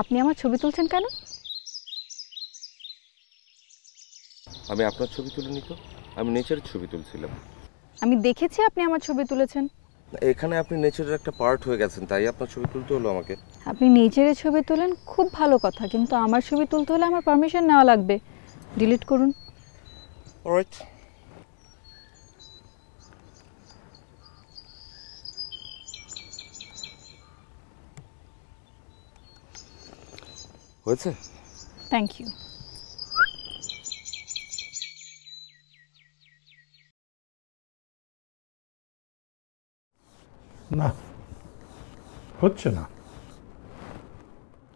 আপনি আমার ছবি তুলছেন কেন? আমি আপনার ছবি তুলিনি তো, আমি নেচারের ছবি তুলছিলাম। আমি দেখেছি আপনি আমার ছবি তুলেছেন। এখানে আপনি নেচারের একটা পার্ট হয়ে গেছেন, তাই আপনার ছবি তুলতে হলো আমাকে। আপনি নেচারের ছবি তোলেন, খুব ভালো কথা, কিন্তু আমার ছবি তুলতে হলে আমার পারমিশন নেওয়া লাগবে। ডিলিট করুন। অলরাইট। হয়েছে? Thank you. না, হচ্ছে না,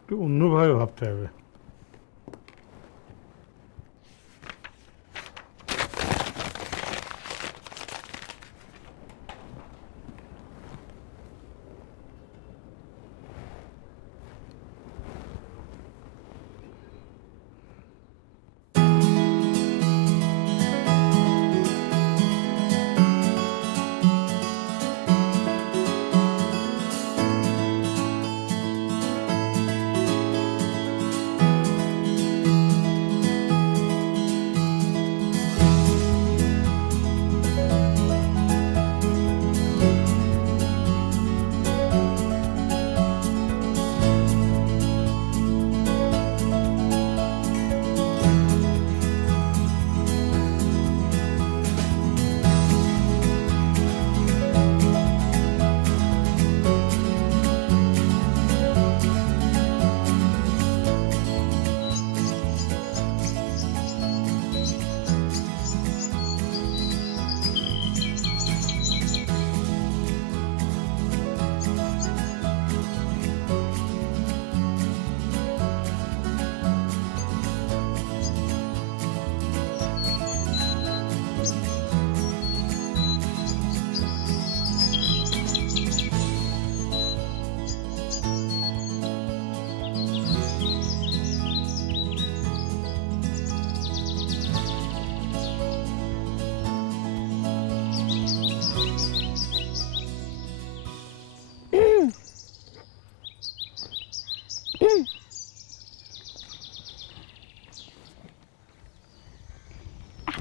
একটু অন্যভাবে ভাবতে হবে।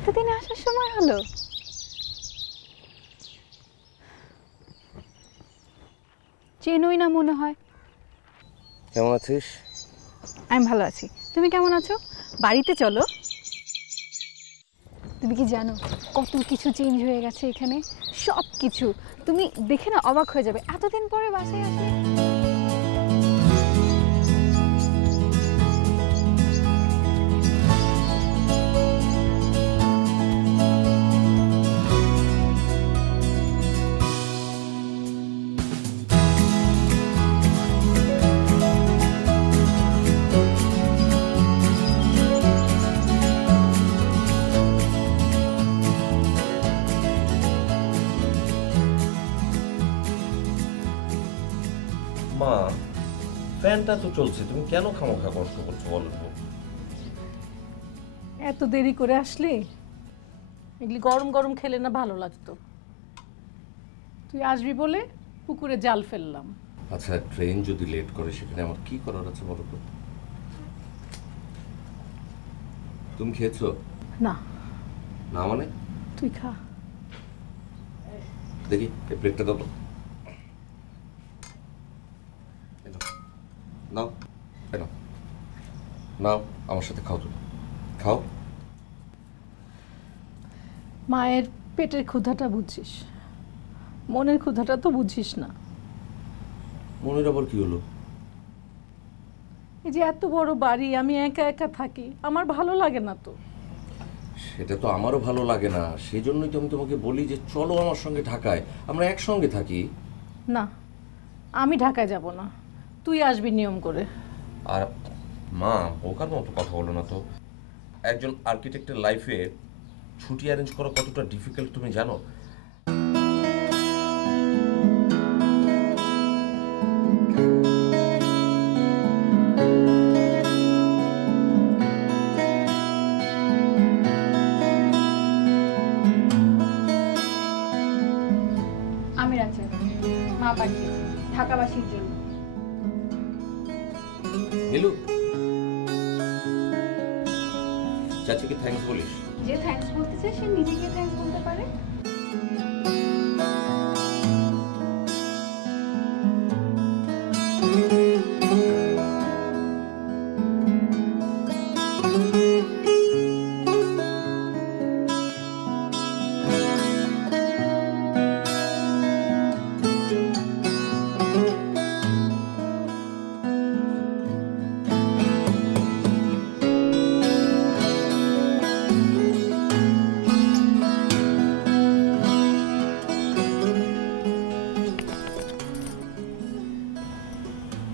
এতদিনে আসার সময় হলো। চেনই না মনে হয়। কেমন আছিস? আমি ভালো আছি, তুমি কেমন আছো? বাড়িতে চলো। তুমি কি জানো কত কিছু চেঞ্জ হয়ে গেছে এখানে? সব কিছু তুমি দেখে না অবাক হয়ে যাবে, এতদিন পরে বাসায় আসলে। মা, ফ্যানটা তো চলছে, তুমি কেন খামোখা কষ্ট করছো বলো তো? এত দেরি করে আসলি, এগুলি গরম গরম খেলে না ভালো লাগতো। তুই আসবি বলে পুকুরে জাল ফেললাম। আচ্ছা, ট্রেন যদি লেট করে সেখানে আমার কি করার আছে বলো তো? তুমি খেয়েছো? না। না মানে? তুই খা। দেখি এই প্লেটটা দাও তো। নাও, নাও, নাও, আমার সাথে খাও, তুমি খাও। মায়ের পেটের ক্ষুধাটা বুঝিস, মনের ক্ষুধাটা তো বুঝিস না। মনের আবার কি হলো? এই যে এত বড় বাড়ি, আমি একা একা থাকি, আমার ভালো লাগে না তো। সেটা তো আমারও ভালো লাগে না, সেই জন্যই তো আমি তোমাকে বলি যে চলো আমার সঙ্গে ঢাকায়, আমরা একসঙ্গে থাকি। না, আমি ঢাকায় যাব না, তুই আসবি নিয়ম করে। আর মা, বোকার মতো কথা বলো না তো। একজন আর্কিটেক্টের লাইফে ছুটি অ্যারেঞ্জ করা কতটা ডিফিকাল্ট তুমি জানো? আমি রাখছি, মা পাঠিয়েছি ঢাকাবাসীর জন্য। নীলু, চাচিকে থ্যাঙ্কস বলিস। যে থ্যাঙ্কস বলতে চায় সে নিজেকে থ্যাঙ্কস বলতে পারে।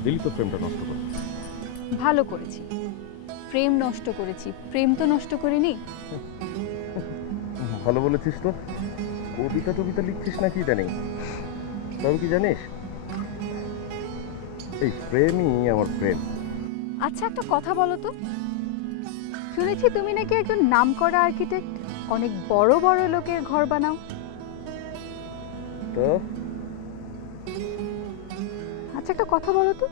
দিলি তো ফ্রেমটা নষ্ট করে। ভালো করেছি, প্রেম নষ্ট করেছি, প্রেম তো নষ্ট করিনি। ভালো বলেছিস তো। কবিতা টবিতা লিখছিস নাকি জানি, তবে কি জানিস এই প্রেমই আমার প্রেম। আচ্ছা একটা কথা বলো তো, শুনেছি তুমি নাকি একজন নামকরা আর্কিটেক্ট, অনেক বড় বড় লোকের ঘর বানাও। তো আচ্ছা একটা কথা বলো তো,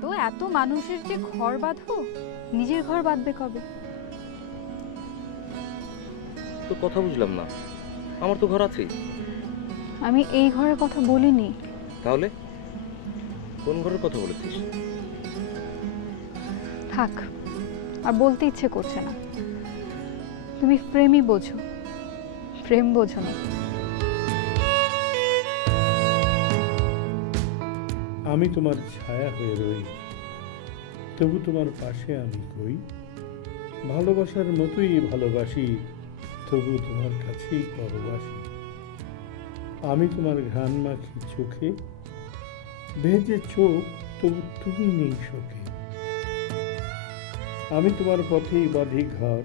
তো এত মানুষের যে ঘর বাঁধো, নিজের ঘর বাঁধবে কবে? তো কথা বুঝলাম না, আমার তো ঘর আছে। আমি এই ঘরের কথা বলিনি। তাহলে কোন ঘরের কথা বলেছিস? থাক, আর বলতে ইচ্ছে করছে না। তুমি প্রেমই বোঝো, প্রেম বোঝো না। আমি তোমার ছায়া হয়ে রই, তবু তোমার পাশে আমি কই। ভালোবাসার মতোই ভালোবাসি, তবু তোমার কাছেই পরবাসি। আমি তোমার ঘ্রাণ মাখি চোখে, ভেজে চোখ তবু তুমি নেই শোকে। আমি তোমার পথেই বাঁধি ঘর,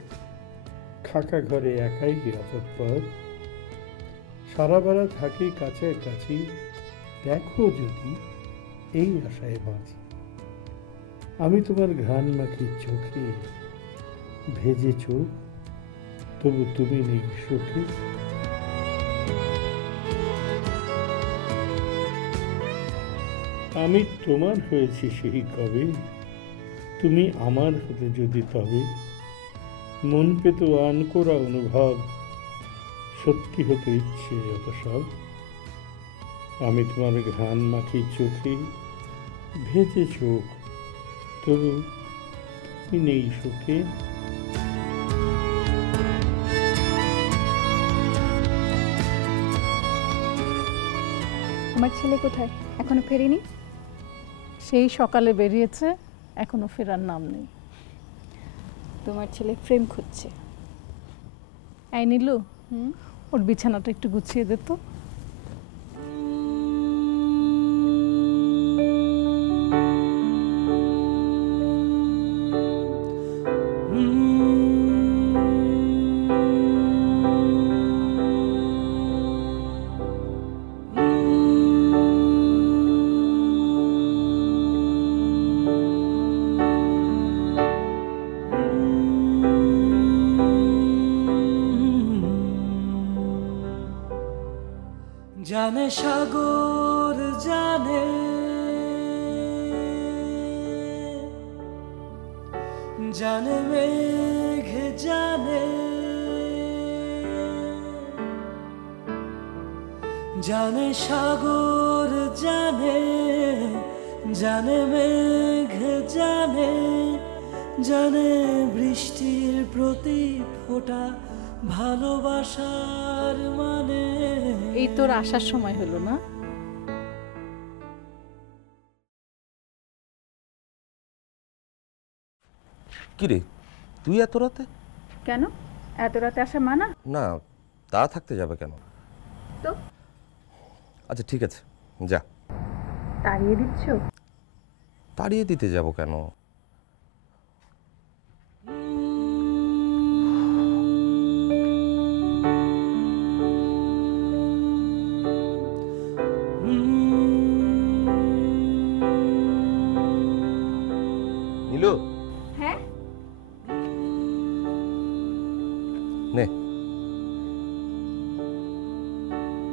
খাকা ঘরে একাই অতঃপর। সারা বেলা থাকি কাছাকাছি, দেখো যদি এই আশায় বাঁচি। আমি তোমার ঘ্রাণ মাখি চোখে, ভেজে চোখ তবু তুমি নেই সুখে। আমি তোমার হয়েছি সেই কবে, তুমি আমার হতে যদি তবে। মন পেত আনকোরা অনুভব, সত্যি হতো ইচ্ছে যত সব। আমি তোমার ঘ্রাণ মাখি চোখে, ভেজে চোখ তবু তুমি নেই সুখে। আমার ছেলে কোথায়? এখনো ফেরেনি? সেই সকালে বেরিয়েছে, এখনো ফেরার নাম নেই। তোমার ছেলে প্রেম খুঁজছে। এই নীলু, ওর বিছানাটা একটু গুছিয়ে দে তো। জানে সাগর জানে, জানে মেঘ জানে, জানে সাগর জানে, জানে মেঘ জানে, জানে বৃষ্টির প্রতি ফোঁটা ভালোবাসার মানে। এই তোর আসার সময় হলো না? কিরে, তুই এত রাতে? কেন এত রাতে আসা মানা? না, তা থাকতে যাবে কেন? তো আচ্ছা ঠিক আছে, যা। তাড়িয়ে দিচ্ছ? তাড়িয়ে দিতে যাব কেন? নীলু, হ্যাঁ নে,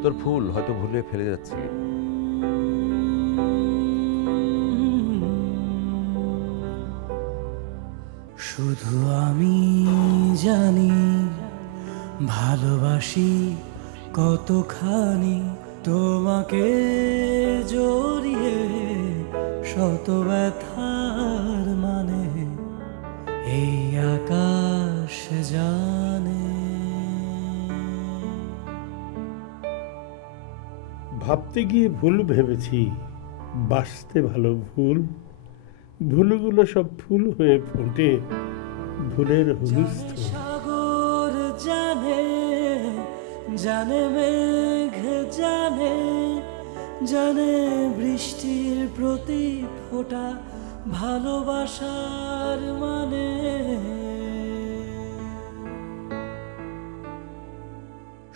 তোর ফুল হয়তো ভুলে ফেলে যাচ্ছি। শুধু আমি জানি ভালোবাসি কতখানি, তোমাকে জড়িয়ে শত ব্যথার মানে এই আকাশ জানে। ভাবতে গিয়ে ভুল ভেবেছি, বাসতে ভালো ভুল, ভুলগুলো সব ফুল হয়ে ফোটে ভুলের হুলস্থ। সাগর জানে, জানে মেঘ জানে, জানে বৃষ্টির প্রতি ফোঁটা ভালোবাসার মানে।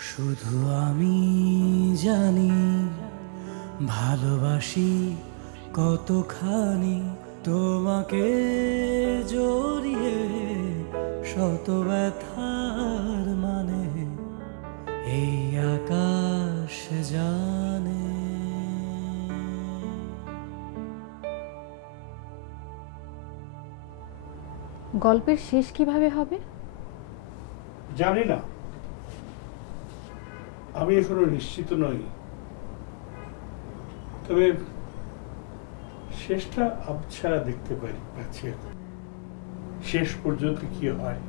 শুধু আমি জানি ভালোবাসি কতখানি, তোমাকে জড়িয়ে শত ব্যথার মানে এই আকাশ জানে। গল্পের শেষ কিভাবে হবে? জানি না, আমি এখনো নিশ্চিত নই, তবে শেষটা আবছা দেখতে পাচ্ছি এখন। শেষ পর্যন্ত কি হয়?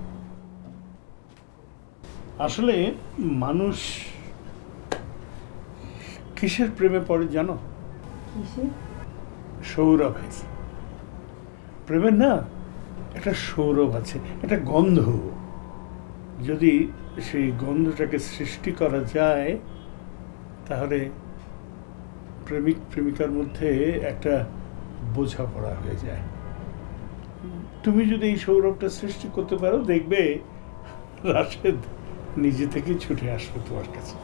আসলে মানুষ কিসের প্রেমে পড়ে জানো? সৌরভের প্রেমের না একটা সৌরভ আছে, একটা গন্ধ। যদি সেই গন্ধটাকে সৃষ্টি করা যায় তাহলে প্রেমিক প্রেমিকার মধ্যে একটা বোঝাপড়া হয়ে যায়। তুমি যদি এই সৌরভটা সৃষ্টি করতে পারো, দেখবে রাশেদ নিজে থেকেই ছুটে আসবে তোমার কাছে।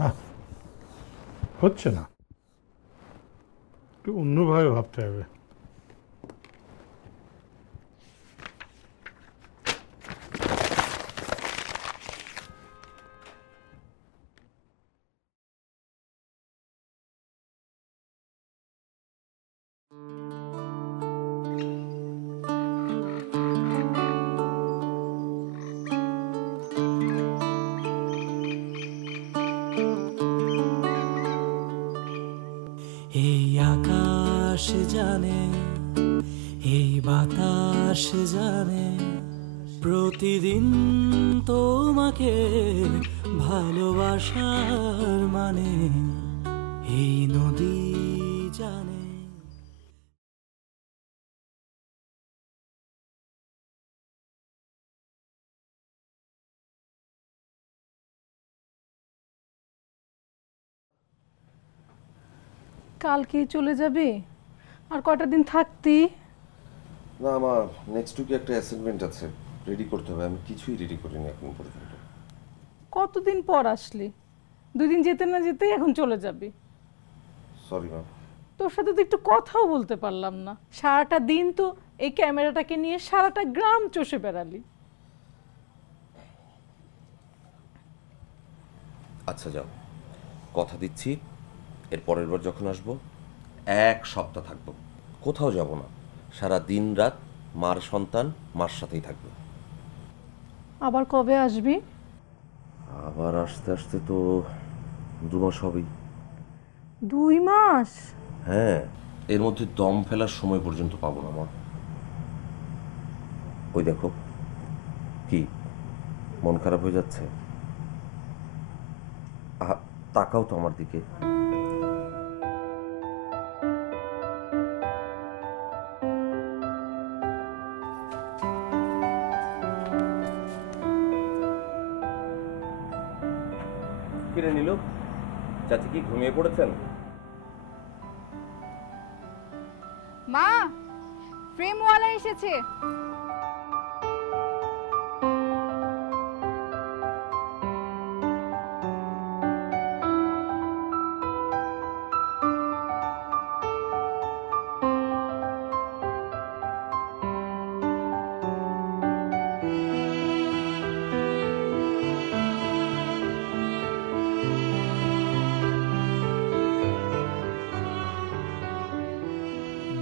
না, হচ্ছে না, একটু অন্যভাবে ভাবতে হবে। এই আকাশ জানে, এই বাতাস জানে, প্রতিদিন তোমাকে ভালোবাসার মানে এই নদী জানে। কালকেই চলে যাবে? আর কয়টা দিন থাকতি? না, আমার নেক্সট উইকে একটা অ্যাসাইনমেন্ট আছে, রেডি করতে হবে। আমি কিছুই রেডি করিনি এখন পর্যন্ত। কতদিন পর আসলি? 2 দিন যেতে না যেতেই এখন চলে যাবি। Sorry ma'am. তোর সাথে তো একটু কথাও বলতে পারলাম না। সারাটা দিন তো এই ক্যামেরাটাকে নিয়ে সারাটা গ্রাম চষে বেড়ালি। আচ্ছা যাও, কথা দিচ্ছি এর পরের বার যখন আসবো 1 সপ্তাহ থাকবো, কোথাও যাব না। সারা দিন রাত মার সন্তান মার সাথেই থাকবো। আবার কবে আসবি? আবার আসতে আসতে তো 2 মাস হবেই। 2 মাস? হ্যাঁ, এর মধ্যে দম ফেলার সময় পর্যন্ত পাবো না মা। ওই দেখো, কি মন খারাপ হয়ে যাচ্ছে? তাকাও তো আমার দিকে। কিরে নীলু, চাচি কি ঘুমিয়ে পড়েছেন? মা, ফ্রেমওয়ালা এসেছে।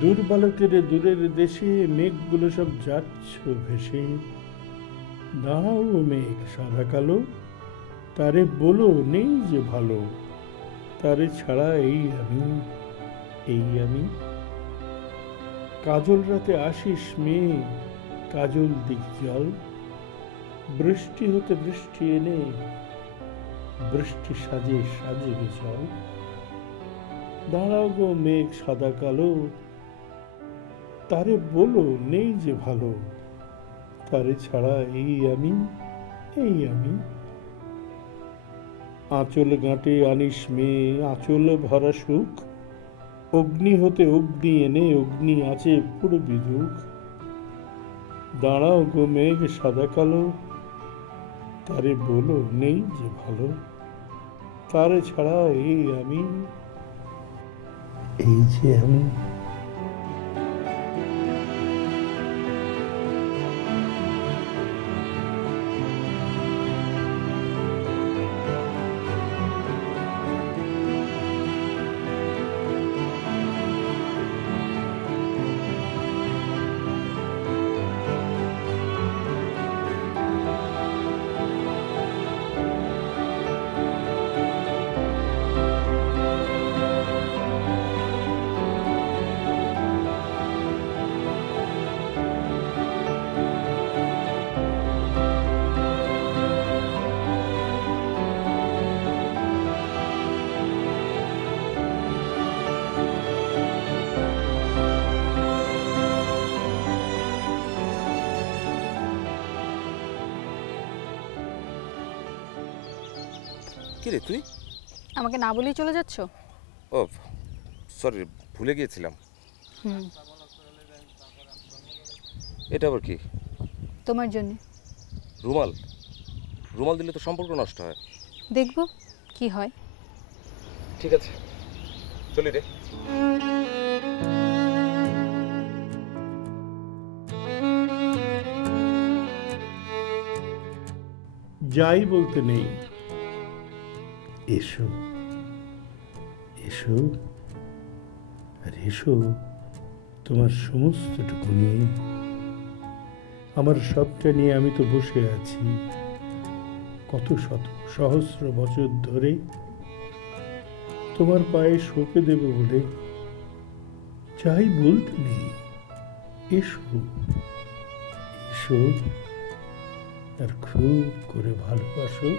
দূরবালকের দূরের দেশে মেঘগুলো সব যাচ্ছ ভেসে। দাঁড়াও মেঘ সাদা কালো, তারে বলো নেই যে ভালো, তারে ছাড়া এই আমি। কাজল রাতে আসিস মেয়ে, কাজল দিক জল, বৃষ্টি হতে বৃষ্টি এনে, বৃষ্টি সাজে সাজবে চল। দাঁড়াও গো মেঘ সাদা কালো, তারে বলো নেই যে ভালো, তারে ছাড়া এই আমি। আঁচল গাঁটে আনিস মেয়ে, আঁচল ভরা সুখ, অগ্নি হতে অগ্নি এনে, অগ্নি আছে পুরবি দুঃখ। দাঁড়াও গো মেঘ সাদা কালো, তারে বলো নেই যে ভালো, তারে ছাড়া এই আমি। এই যে আমি। কি রে তুই? আমাকে না বলেই চলে যাচ্ছ? ও সরি, ভুলে গিয়েছিলাম। এটা আবার কি? তোমার জন্য। রুমাল? রুমাল দিলে তো সম্পর্ক নষ্ট হয়। দেখবো কি হয়। ঠিক আছে, চলি রে। যাই বলতে নেই, এসো এসো আর এসো তোমার সমস্তটুকু নিয়ে। আমার সবটা নিয়ে আমি তো বসে আছি কত শত সহস্র বছর ধরে, তোমার পায়ে সঁপে দেব বলে। যাই বলতে নেই, এসো এসো আর খুব করে ভালোবাসো।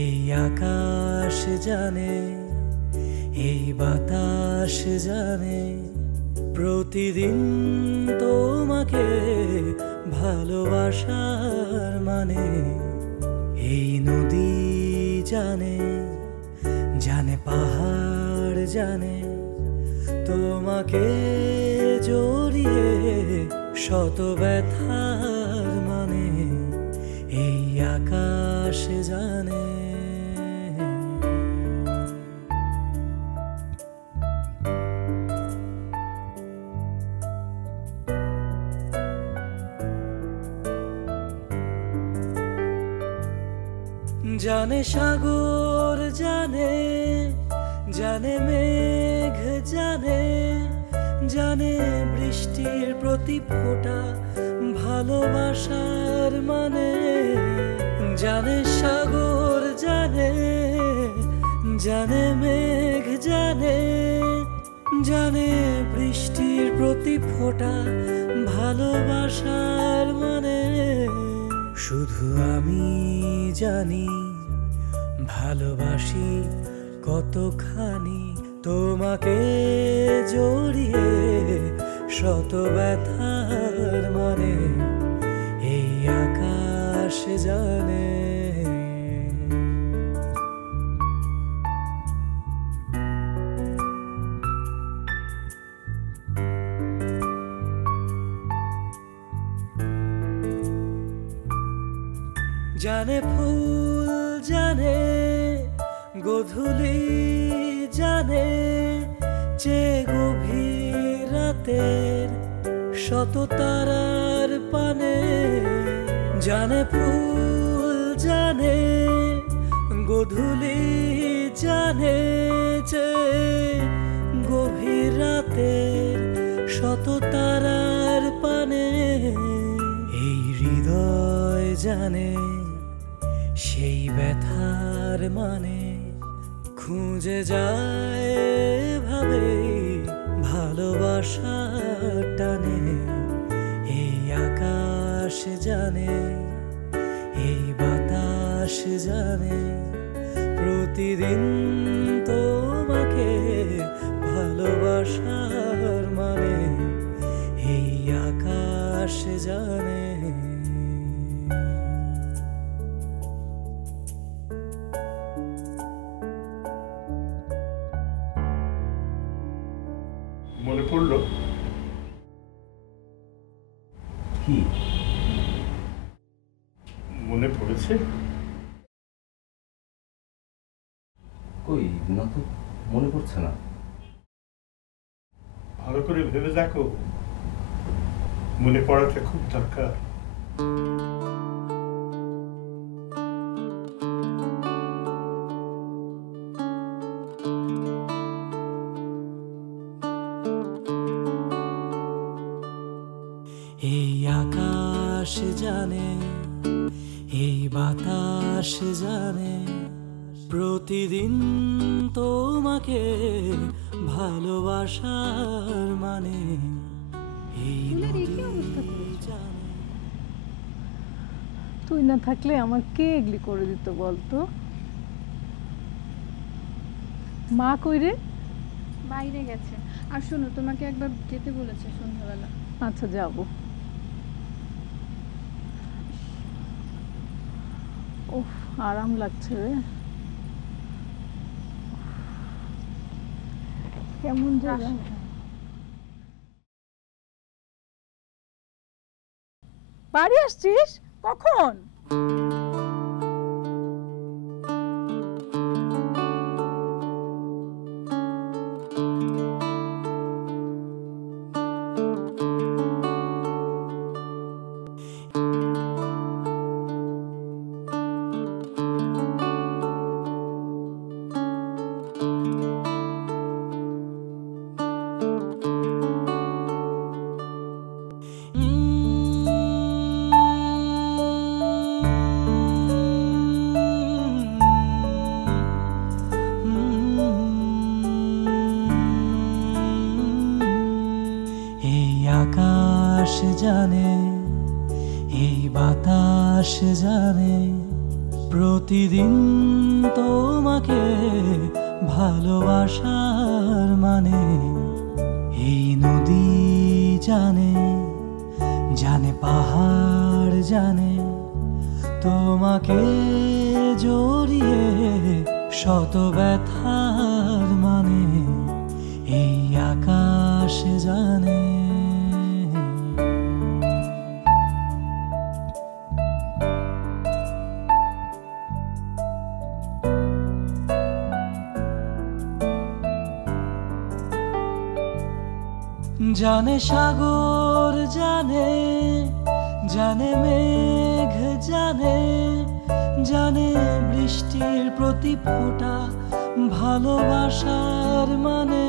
এই আকাশ জানে, এই বাতাস জানে, প্রতিদিন তোমাকে ভালোবাসার মানে। এই নদী জানে, জানে পাহাড় জানে, তোমাকে জড়িয়ে শত ব্যথার মানে। এই আকাশ জানে। জানে সাগর জানে, জানে মেঘ জানে, জানে বৃষ্টির প্রতি ফোঁটা ভালোবাসার মানে। জানে সাগর জানে, জানে মেঘ জানে, জানে বৃষ্টির প্রতি ফোঁটা ভালোবাসার মানে। শুধু আমি জানি ভালোবাসি কতখানি, তোমাকে জড়িয়ে শত ব্যথার মানে এই আকাশ জানে। জানে ফুল জানে, গোধূলি জানে, যে গভীর রাতের শত তারার পানে। জানে ফুল জানে, গোধূলি জানে, যে গভীর রাতের শত তারার পানে। এই হৃদয় জানে সেই ব্যথার মানে, খুঁজে যায় ভাবে ভালোবাসার টানে। এই আকাশ জানে, এই বাতাস জানে, প্রতিদিন তোমাকে ভালোবাসার মানে এই আকাশ জানে। মনে পড়লো কি মনে পড়েছে? কই না তো, মনে পড়ছে না। ভালো করে ভেবে দেখো, মনে পড়াটা খুব দরকার। এই আকাশ জানে, এই বাতাস জানে, প্রতিদিন তোমাকে ভালোবাসার মানে এই নদী জানে। তুই না থাকলে আমার কে এগুলি করে দিত বলতো? মা কই রে? বাইরে গেছে। আর শোনো, তোমাকে একবার যেতে বলেছে সন্ধ্যাবেলা। আচ্ছা যাব। ওহ, আরাম লাগছে রে। কেমন জায়গা। বাড়ি আসছিস কখন? আকাশ জানে, এই বাতাস জানে, প্রতিদিন তোমাকে ভালোবাসার মানে এই নদী জানে, জানে পাহাড় জানে, তোমাকে জড়িয়ে শত ব্যথার মানে এই আকাশ জানে। জানে সাগর জানে, জানে মেঘ জানে, জানে বৃষ্টির প্রতি ফোঁটা ভালোবাসার মানে,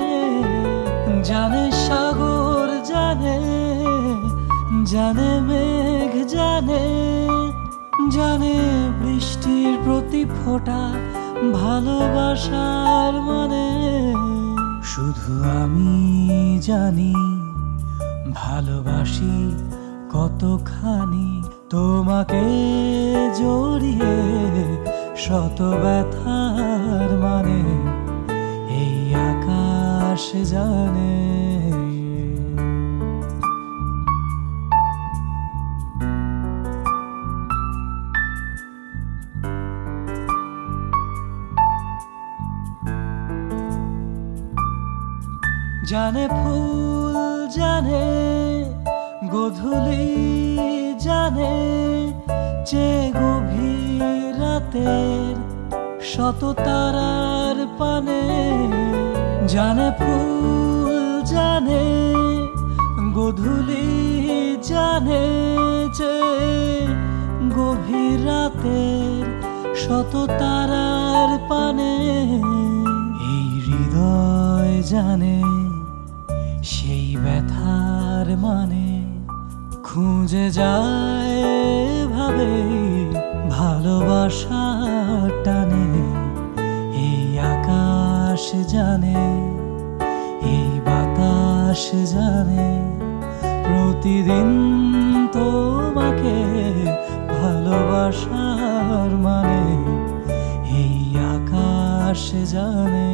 জানে সাগর জানে, জানে মেঘ জানে, জানে বৃষ্টির প্রতি ফোঁটা ভালোবাসার মানে। শুধু আমি জানি ভালোবাসি কতখানি, তোমাকে জড়িয়ে শত ব্যথার মানে এই আকাশ জানে। জানে ফুল জানে, গোধূলি জানে, যে গভীর রাতের শত তারার পানে। জানে ফুল জানে, গোধূলি জানে, যে গভীর রাতের শত তারার পানে। এই হৃদয় জানে সেই ব্যথার মানে, খুঁজে যায় ভাবে ভালোবাসার টানে। এই আকাশ জানে, এই বাতাস জানে, প্রতিদিন তোমাকে ভালোবাসার মানে এই আকাশ জানে।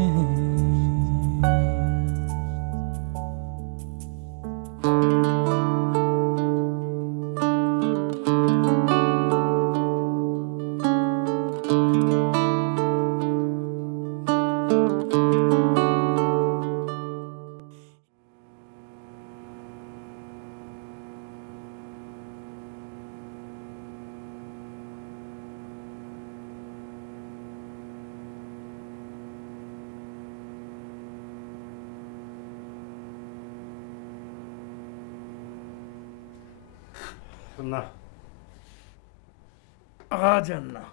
না, আজ আর না।